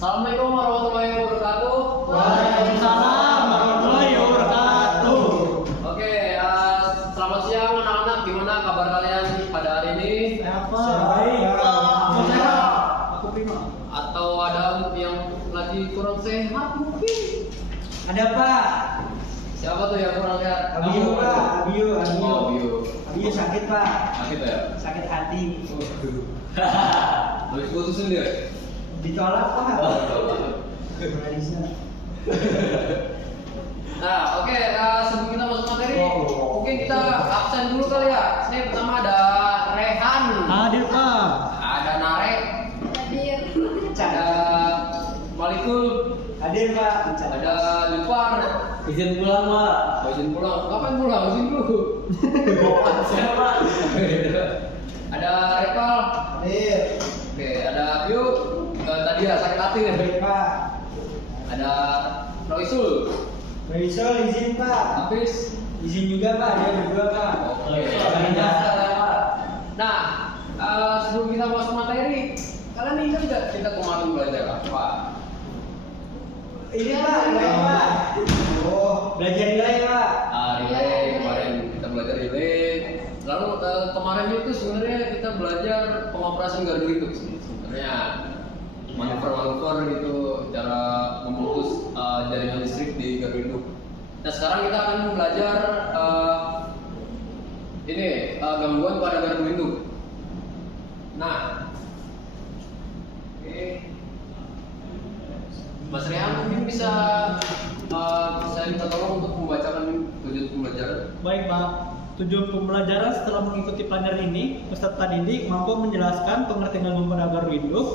Assalamualaikum warahmatullahi wabarakatuh. Waalaikumsalam warahmatullahi wabarakatuh. Oke, selamat siang anak-anak. Gimana kabar kalian pada hari ini? Apa? Baik. Aku sehat. Aku prima. Atau ada yang lagi kurang sehat mungkin? Ada Pak. Siapa tuh yang kurang sehat? Abiu Pak. Abiu. Oh, Bio. Abiu sakit Pak. Sakit ya? Sakit hati. Habis putusin dia. Ditolak Pak. Nggak bisa. Nah, oke, sebelum kita masuk materi, mungkin kita absen dulu kali ya. Ini pertama ada Rehan, Hadir Pak. ada Narek, ada Malikul, Hadir Pak. ada Lufar. Izin pulang Pak. Izin pulang. Kapan pulang? Izin dulu. Saya Pak. Ada Repal. Hadir. Oke, ada Abiu. Tadi ya sakit hati nih. Hadir Pak. Ada Roisul. Rizal izin Pak. Hafiz. Izin juga Pak. Dia berdua Pak. Oke. Nah, sebelum kita masuk materi, kalian ingat nggak kita kemarin belajar apa? Ini Pak, nilai Pak. Oh, belajar nilai Pak. Relay, kemarin kita belajar relay. Lalu kemarin itu sebenarnya kita belajar pengoperasian gardu induk sih sebenarnya. Manuver-manuver gitu, cara memutus jaringan listrik di gardu induk. Nah sekarang kita akan belajar gangguan pada gardu induk. Nah, oke. Mas Rehan mungkin bisa saya minta tolong untuk membacakan tujuan pembelajaran. Baik Pak, tujuan pembelajaran setelah mengikuti pelajaran ini, peserta didik mampu menjelaskan pengertian gangguan pada gardu induk,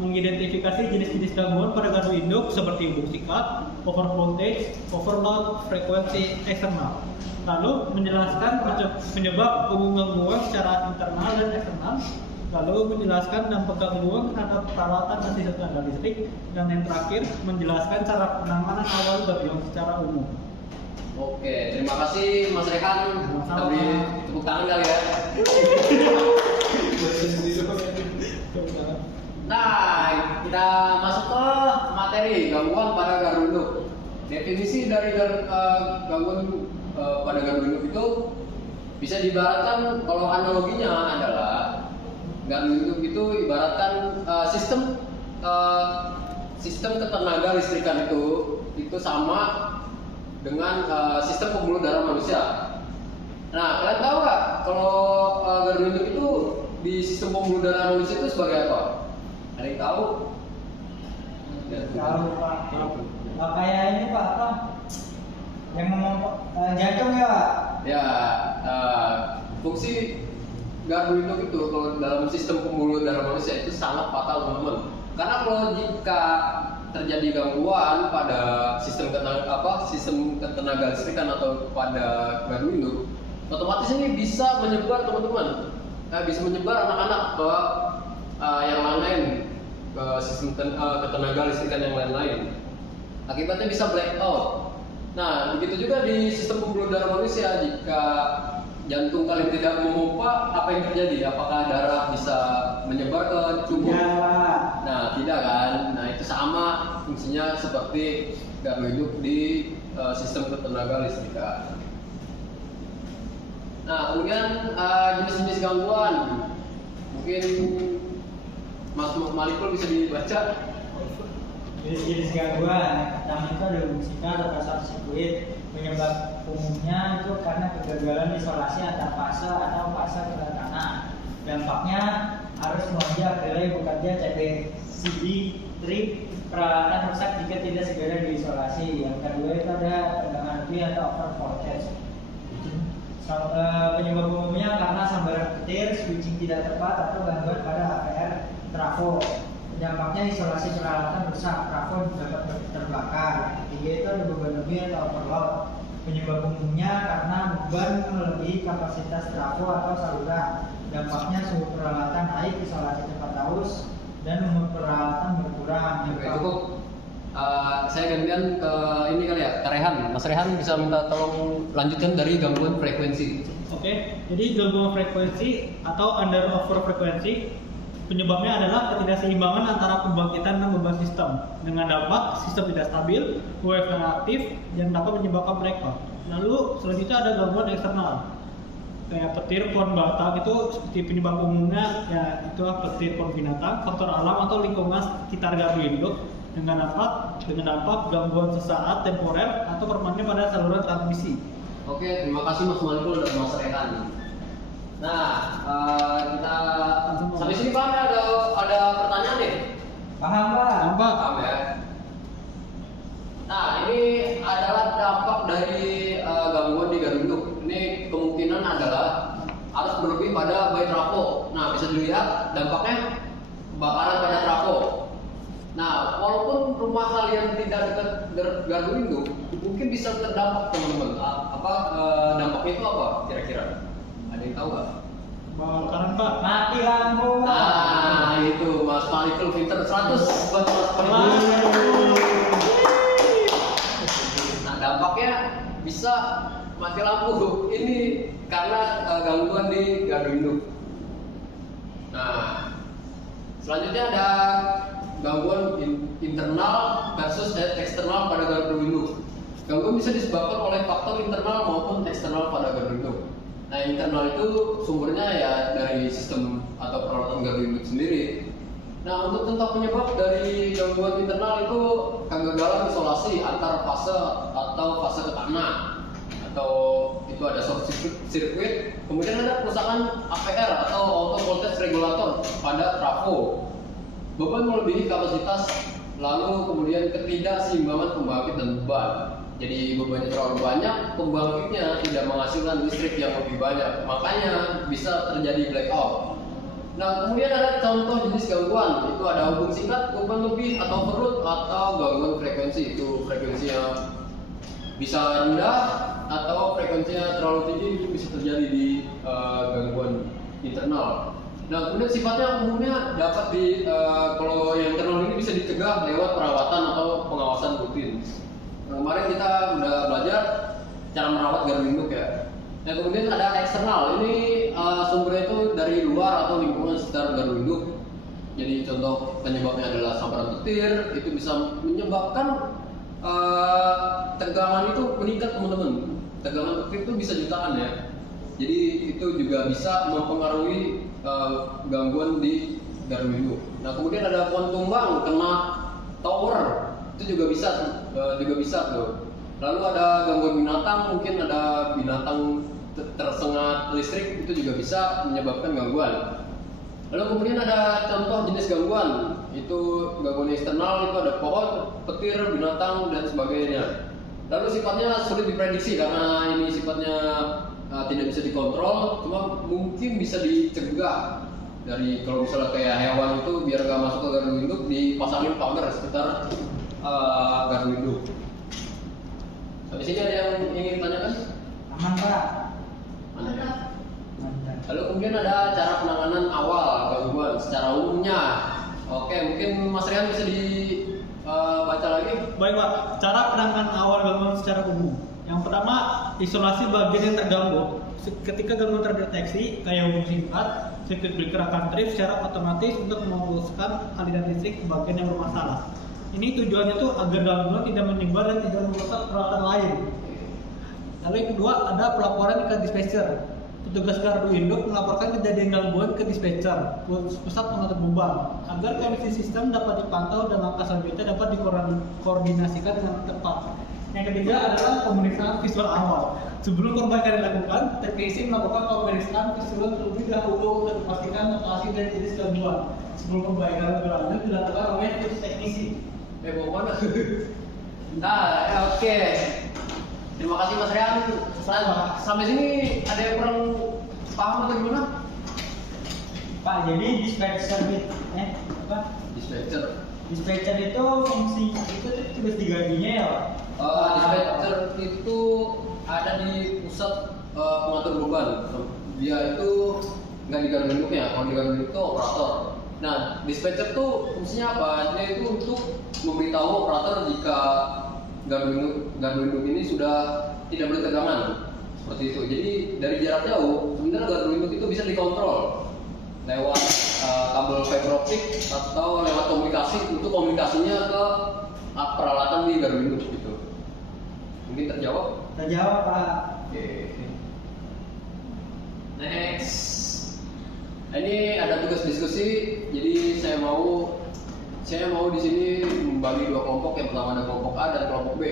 mengidentifikasi jenis-jenis gangguan pada gardu induk seperti hubung sikat, over voltage, overload, frekuensi eksternal. Lalu menjelaskan penyebab hubung gangguan secara internal dan eksternal. Lalu menjelaskan dampak gangguan terhadap peralatan dan sistem tenaga listrik, dan yang terakhir menjelaskan cara penanganan awal gangguan secara umum. Oke, terima kasih Mas Rehan. Kita beri tepuk tangan kali ya. Nah, kita masuk ke materi gangguan pada gardu induk. Definisi dari gangguan pada gardu induk itu bisa diibaratkan, kalau analoginya adalah gardu induk itu ibaratkan sistem ketenaga listrikan itu sama dengan sistem pembuluh darah manusia. Nah, kalian tahu nggak kalau gardu induk itu di sistem pembuluh darah manusia itu sebagai apa? Ada yang tahu? Tahu Pak. Kayak ini Pak, apa? Yang ngomong jantung ya Pak? Ya, fungsi gardu induk itu kalau dalam sistem pembuluh darah manusia itu sangat fatal teman-teman. Karena kalau jika terjadi gangguan pada sistem ketenaga listrikan atau pada gardu induk, otomatis ini bisa menyebar teman-teman. Bisa menyebar anak-anak ke yang lain-lain, ke sistem ketenaga listrikan yang lain-lain. Akibatnya bisa blackout. Nah, begitu juga di sistem pembuluh darah manusia. Jika jantung kalian tidak memompa, apa yang terjadi? Apakah darah bisa menyebar ke tubuh? Ya Pak. Nah, tidak kan? Nah, itu sama fungsinya seperti gardu induk di sistem ketenaga listrikan. Nah, kemudian jenis-jenis gangguan. Mungkin Mas Malikul bisa dibaca. Jenis gangguan yang pertama itu ada hubung sikat atau short circuit. Penyebab umumnya itu karena kegagalan isolasi antar fase atau fase keretakan. Dampaknya arus melonjak, relay bekerja, CB trip, peralatan rusak jika tidak segera diisolasi. Yang kedua itu ada tegangan lebih atau over voltage. Penyebab umumnya karena sambaran petir, switching tidak tepat, atau gangguan pada APR trafo. Dampaknya isolasi peralatan rusak, trafo dapat terbakar. Ketiga itu ada beban lebih atau overload. Penyebab umumnya karena beban melebihi kapasitas trafo atau saluran. Dampaknya suhu peralatan naik, isolasi cepat aus, dan umur peralatan berkurang. Oke, cukup. Saya gantian ke ini kali ya, ke Rehan. Mas Rehan bisa minta tolong lanjutkan dari gangguan frekuensi. Oke, jadi gangguan frekuensi atau under over frekuensi penyebabnya adalah ketidakseimbangan antara pembangkitan dan beban gangguan sistem. Dengan dampak sistem tidak stabil, WiFi aktif yang dapat menyebabkan blackout. Lalu selanjutnya ada gangguan eksternal. Kayak petir, pohon batang itu seperti penyebab umumnya ya itu petir, pohon binatang, faktor alam atau lingkungan sekitar gardu induk dengan dampak gangguan sesaat, temporer atau permanen pada saluran transmisi. Oke, terima kasih Mas Malikul dan Mas Rehan. Nah, kita sampai sini Pak, ada pertanyaan nih? Paham Pak? Dampak Paham ya? Nah, ini adalah dampak dari gangguan di gardu induk. Ini kemungkinan adalah arus berlebih pada baik trafo. Nah, bisa dilihat dampaknya kebakaran pada trafo. Nah, walaupun rumah kalian tidak dekat gardu induk, mungkin bisa terdampak teman-teman. Dampaknya itu apa kira-kira? Ada yang tahu nggak? kebakaran Pak. Mati lampu. Nah, itu Mas Malikul pinter 100 buat Mas Malikul. Nah, dampaknya bisa mati lampu. Ini karena gangguan di gardu induk. Nah, selanjutnya ada gangguan internal versus eksternal pada gardu induk. Gangguan bisa disebabkan oleh faktor internal maupun eksternal pada gardu induk. Nah, internal itu sumbernya ya dari sistem atau peralatan gardu induk sendiri. Nah, untuk contoh penyebab dari gangguan internal itu kegagalan isolasi antar fase atau fase ke tanah, atau itu ada short circuit. Kemudian ada kerusakan APR atau auto voltage regulator pada trafo. Beban melebihi kapasitas, lalu kemudian ketidakseimbangan pembangkit dan beban. Jadi bebannya terlalu banyak, pembangkitnya tidak menghasilkan listrik yang lebih banyak, makanya bisa terjadi blackout. Nah, kemudian ada contoh jenis gangguan, itu ada hubung singkat, beban lebih atau overload, atau gangguan frekuensi. Itu frekuensinya bisa rendah atau frekuensinya terlalu tinggi, itu bisa terjadi di gangguan internal. Nah, kemudian sifatnya umumnya dapat kalau yang internal ini bisa dicegah lewat perawatan atau pengawasan rutin. Nah, kemarin kita udah belajar cara merawat gardu induk ya. Nah, kemudian ada eksternal. Ini sumbernya itu dari luar atau lingkungan sekitar gardu induk. Jadi contoh penyebabnya adalah sambaran petir, itu bisa menyebabkan tegangan itu meningkat teman-teman. Tegangan petir itu bisa jutaan ya. Jadi itu juga bisa mempengaruhi gangguan di gardu induk. Nah, kemudian ada pohon tumbang kena tower, itu juga bisa tuh. Lalu ada gangguan binatang, mungkin ada binatang tersengat listrik, itu juga bisa menyebabkan gangguan. Lalu kemudian ada contoh jenis gangguan, itu gangguan eksternal, itu ada pohon, petir, binatang dan sebagainya. Lalu sifatnya sulit diprediksi karena ini sifatnya tidak bisa dikontrol, cuma mungkin bisa dicegah dari kalau misalnya kayak hewan itu biar gak masuk ke gardu induk, dipasangin pagar sekitar gardu induk. Sampai sini ada yang ingin tanyakan? Aman Pak. Mana? Mantap. Lalu kemudian ada cara penanganan awal gangguan secara umumnya. Oke, mungkin Mas Rian bisa dibaca lagi. Baik Pak, cara penanganan awal gangguan secara umum. Yang pertama, isolasi bagian yang terganggu. Ketika gangguan terdeteksi, kayak hubung singkat, circuit breaker akan trip secara otomatis untuk memutuskan aliran listrik ke bagian yang bermasalah. Ini tujuannya tuh agar gangguan tidak menyebar dan tidak merusak peralatan lain. Lalu yang kedua, ada pelaporan ke dispatcher. Petugas gardu induk melaporkan kejadian gangguan ke dispatcher, pusat pengatur beban, agar kondisi sistem dapat dipantau dan langkah selanjutnya dapat dikoordinasikan dengan tepat. Yang ketiga adalah pemeriksaan visual awal. Sebelum perbaikan dilakukan, teknisi melakukan pemeriksaan visual terlebih dahulu untuk memastikan lokasi dan jenis gangguan. Sebelum perbaikan lebih lanjut dilakukan oleh tim teknisi. Mau mana? Nah, oke. Terima kasih Mas Rian. Sampai sini ada yang kurang paham atau gimana? Pak, jadi dispatcher dispatcher itu fungsi itu tugas digantinya ya Pak? Dispatcher itu ada di pusat pengatur beban. Dia itu nggak di gardu induknya, kalau di gardu induk itu operator. Nah, dispatcher tuh fungsinya apa? Dia itu untuk memberitahu operator jika gardu induk ini sudah tidak bertegangan, seperti itu. Jadi dari jarak jauh, sebenarnya gardu induk itu bisa dikontrol. lewat kabel fiber optik atau lewat komunikasi untuk komunikasinya ke peralatan di Garuda Induk gitu. Mungkin terjawab? Terjawab Pak. Oke. Next. Nah, ini ada tugas diskusi. Jadi saya mau di sini membagi dua kelompok. Yang pertama ada kelompok A dan kelompok B.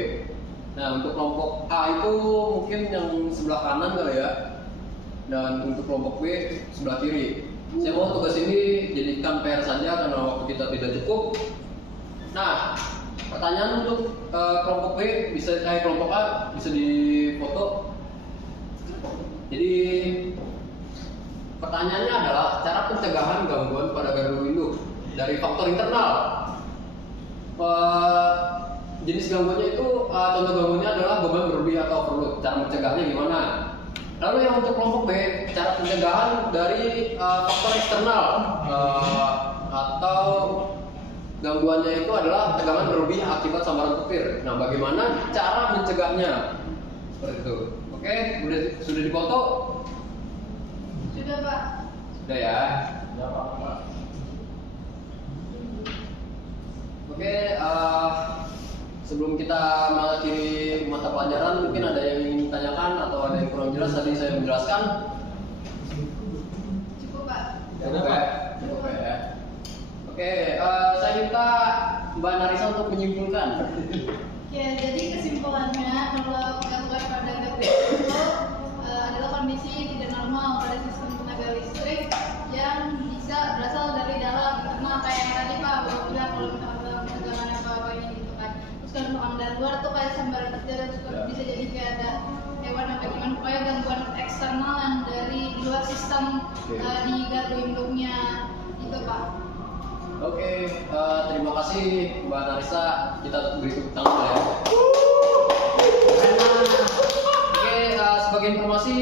Nah, untuk kelompok A itu mungkin yang sebelah kanan kali ya. Dan untuk kelompok B sebelah kiri. Saya mau tugas ini jadikan PR saja karena waktu kita tidak cukup. Nah, pertanyaan untuk kelompok B kelompok A bisa difoto. Jadi pertanyaannya adalah cara pencegahan gangguan pada Garuda Induk dari faktor internal. Jenis gangguannya itu contoh gangguannya adalah beban berlebih atau overload. Cara mencegahnya gimana? Lalu yang untuk kelompok B, cara pencegahan dari faktor eksternal atau gangguannya itu adalah tegangan berlebih akibat sambaran petir. Nah, bagaimana cara mencegahnya? Seperti itu. Oke, sudah dipoto? Sudah Pak. Sudah ya. Oke, sebelum kita mengakhiri mata pelajaran, mungkin ada yang ingin ditanyakan atau ada yang kurang jelas tadi saya menjelaskan. Cukup Pak. Cukup ya? Cukup ya. Oke, saya minta Mbak Narisa untuk menyimpulkan. Ya, jadi kesimpulannya kalau gangguan pada Garuda itu adalah kondisi tidak normal pada sistem tenaga listrik yang bisa berasal dari dalam. Karena kayak yang tadi Pak baru bilang kalau misalnya tegangan apa ini gitu kan. Terus kalau misalkan dari luar tuh kayak sambaran petir bisa jadi kayak ada hewan apa gimana. Pokoknya gangguan eksternal yang dari di luar sistem di Garuda Induknya itu Pak. Oke, terima kasih Mbak Narisa. Kita beri tepuk tangan ya. Oke, sebagai informasi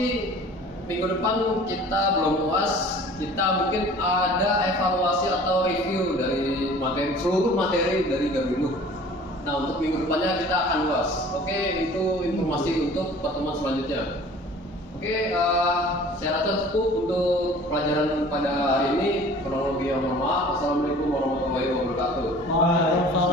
minggu depan kita belum UAS. Kita mungkin ada evaluasi atau review dari seluruh materi dari Garuda Induk. Nah, untuk minggu depannya kita akan UAS. Oke, itu informasi untuk pertemuan selanjutnya. Oke, saya rasa cukup untuk pelajaran pada hari ini. Kurang lebih mohon maaf. Wassalamualaikum warahmatullahi wabarakatuh. Waalaikumsalam.